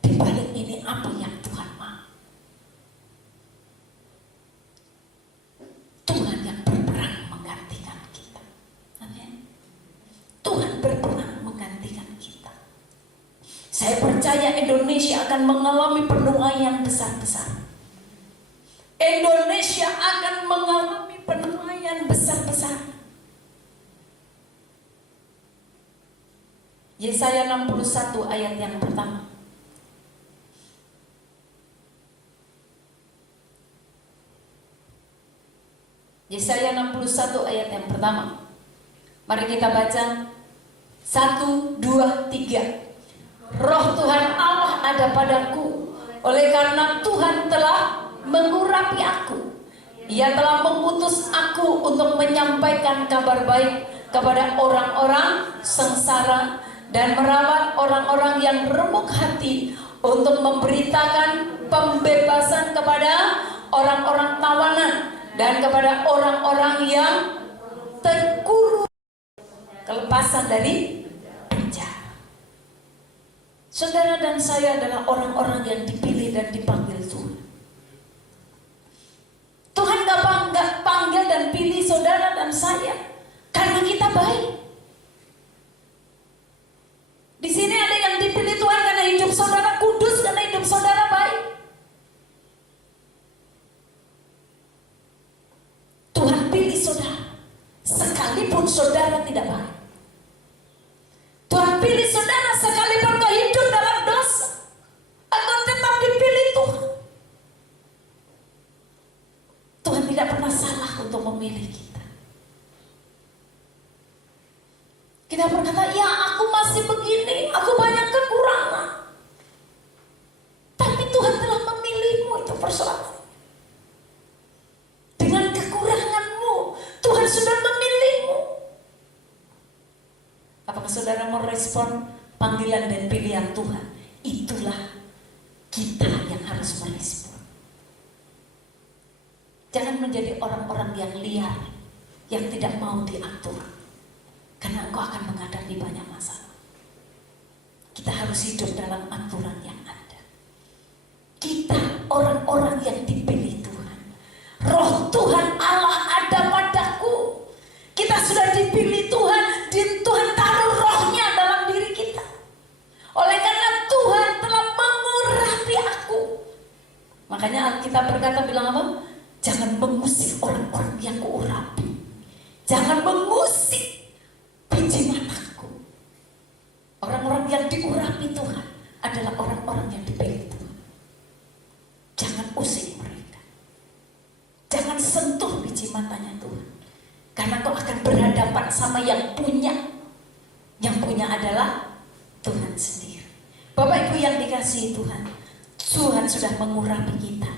Di balik ini apa yang Tuhan mau. Tuhan yang berperang menggantikan kita. Amin. Tuhan berperang menggantikan kita. Saya percaya Indonesia akan mengalami penuaian yang besar-besar. Indonesia akan mengalami penuaian besar-besar. Yesaya 61 ayat yang pertama. Yesaya 61 ayat yang pertama. Mari kita baca 1, 2, 3. Roh Tuhan Allah ada padaku, oleh karena Tuhan telah mengurapi aku. Ia telah mengutus aku untuk menyampaikan kabar baik kepada orang-orang sengsara dan merawat orang-orang yang remuk hati, untuk memberitakan pembebasan kepada orang-orang tawanan dan kepada orang-orang yang terkurung, kelepasan dari penjara. Saudara dan saya adalah orang-orang yang dipilih dan dipanggil Tuhan. Tuhan gak panggil dan pilih saudara dan saya karena kita baik. Di sini ada yang dipilih Tuhan karena hidup saudara kudus, karena hidup saudara baik. Tuhan pilih saudara sekalipun saudara tidak baik. Tuhan pilih saudara sekalipun kau hidup dalam dosa, akan tetap dipilih Tuhan. Tuhan tidak pernah salah untuk memilih kita. Kita berkata, ya aku masih begini, aku banyak kekurangan. Tapi Tuhan telah memilihmu, itu persoalan. Dengan kekuranganmu, Tuhan sudah memilihmu. Apakah saudara mau respon panggilan dan pilihan Tuhan? Itulah kita yang harus merespon. Jangan menjadi orang-orang yang liar, yang tidak mau diatur. Karena engkau akan menghadapi banyak masalah. Kita harus hidup dalam aturan yang ada. Kita orang-orang yang dipilih Tuhan. Roh Tuhan Allah ada padaku. Kita sudah dipilih Tuhan. Tuhan taruh rohnya dalam diri kita. Oleh karena Tuhan telah mengurapi aku. Makanya Alkitab berkata, bilang apa? Jangan mengusik orang-orang yang kuurapi. Jangan mengusik biji mataku. Orang-orang yang diurapi Tuhan adalah orang-orang yang dipilih Tuhan. Jangan usik mereka. Jangan sentuh biji matanya Tuhan. Karena kau akan berhadapan sama yang punya. Yang punya adalah Tuhan sendiri. Bapak Ibu yang dikasihi Tuhan, Tuhan sudah mengurapi kita.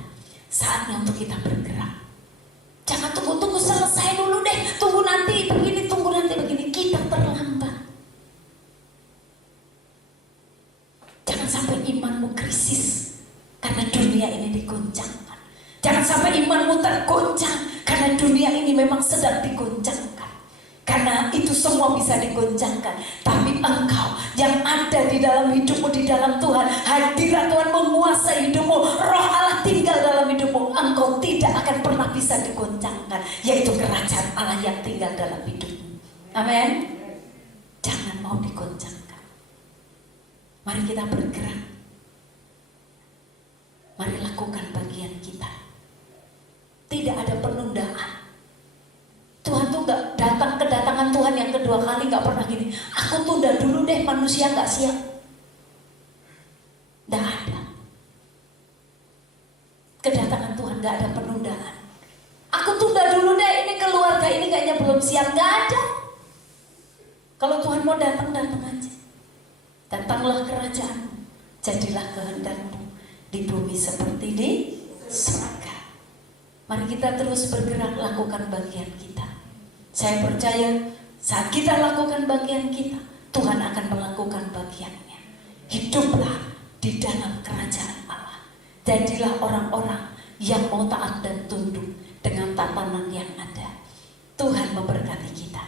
Saatnya untuk kita bergerak. Jangan tunggu-tunggu nanti begini, tunggu nanti begini, kita terlambat. Jangan sampai imanmu krisis karena dunia ini digoncangkan. Jangan sampai imanmu tergoncang karena dunia ini memang sedang digoncangkan. Karena itu semua bisa digoncangkan. Tapi engkau yang ada di dalam hidupmu, di dalam Tuhan, hadirat Tuhan menguasai hidupmu, Roh Allah tinggal dalam hidupmu, engkau tidak akan pernah bisa digoncangkan, yaitu kerajaan Allah yang tinggal dalam hidupmu. Amin. Jangan mau digoncangkan. Mari kita bergerak. Mari lakukan bagian kita. Tidak ada penundaan. Tuhan tuh gak datang, kedatangan Tuhan yang kedua kali gak pernah gini, aku tunda dulu deh, manusia gak siap. Gak ada. Kedatangan Tuhan gak ada penundaan. Aku tunda dulu deh, ini keluarga ini kayaknya belum siap. Gak ada. Kalau Tuhan mau datang, datang aja. Datanglah kerajaanmu, jadilah kehendakmu di bumi seperti di surga. Mari kita terus bergerak, lakukan bagian kita. Saya percaya saat kita lakukan bagian kita, Tuhan akan melakukan bagiannya. Hiduplah di dalam kerajaan Allah. Jadilah orang-orang yang mau taat dan tunduk dengan tatanan yang ada. Tuhan memberkati kita.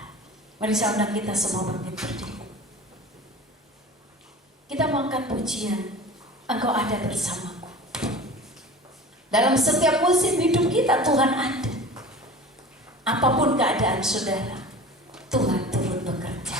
Mari saya undang kita semua bangkit berdiri. Kita mau angkat pujian, Engkau ada bersamaku. Dalam setiap musim hidup kita Tuhan ada. Apapun keadaan saudara, Tuhan turut bekerja.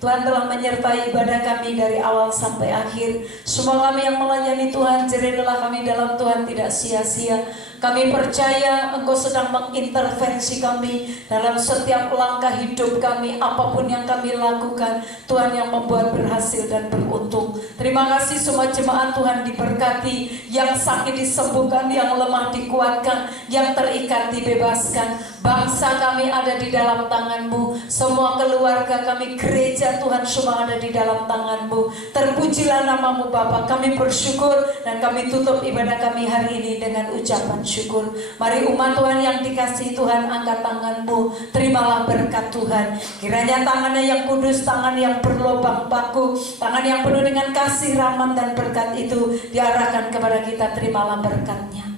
Tuhan telah menyertai ibadah kami dari awal sampai akhir. Semua kami yang melayani Tuhan, jerilah kami dalam Tuhan tidak sia-sia. Kami percaya Engkau sedang mengintervensi kami dalam setiap langkah hidup kami, apapun yang kami lakukan, Tuhan yang membuat berhasil dan beruntung. Terima kasih semua jemaat Tuhan diberkati, yang sakit disembuhkan, yang lemah dikuatkan, yang terikat dibebaskan. Bangsa kami ada di dalam tangan-Mu, semua keluarga kami, gereja Tuhan semua ada di dalam tangan-Mu. Terpujilah nama-Mu Bapa. Kami bersyukur dan kami tutup ibadah kami hari ini dengan ucapan syukur. Mari umat Tuhan yang dikasihi Tuhan, angkat tangan-Mu, terimalah berkat Tuhan. Kiranya tangannya yang kudus, tangan yang berlobang paku, tangan yang penuh dengan kasih, rahmat dan berkat itu diarahkan kepada kita. Terimalah berkat-Nya.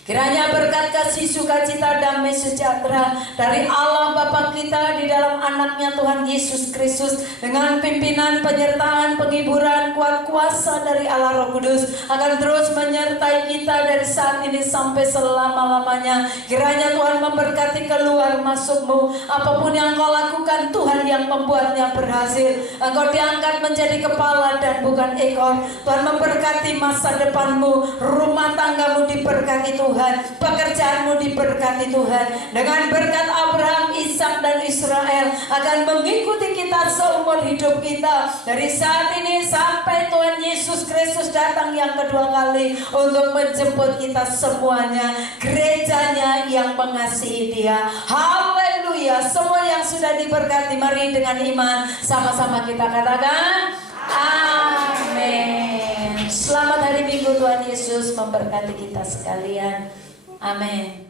Kiranya berkat kasih, sukacita, damai sejahtera dari Allah Bapa kita di dalam anaknya Tuhan Yesus Kristus, dengan pimpinan, penyertaan, penghiburan, kuat kuasa dari Allah Roh Kudus akan terus menyertai kita dari saat ini sampai selama-lamanya. Kiranya Tuhan memberkati keluar masukmu, apapun yang kau lakukan Tuhan yang membuatnya berhasil. Engkau diangkat menjadi kepala dan bukan ekor. Tuhan memberkati masa depanmu, rumah tanggamu diberkati Tuhan. Tuhan. Pekerjaanmu diberkati Tuhan. Dengan berkat Abraham, Ishak dan Israel akan mengikuti kita seumur hidup kita. Dari saat ini sampai Tuhan Yesus Kristus datang yang kedua kali untuk menjemput kita semuanya. Gerejanya yang mengasihi Dia. Haleluya. Semua yang sudah diberkati, mari dengan iman sama-sama kita katakan amin. Selamat hari Minggu, Tuhan Yesus memberkati kita sekalian. Amin.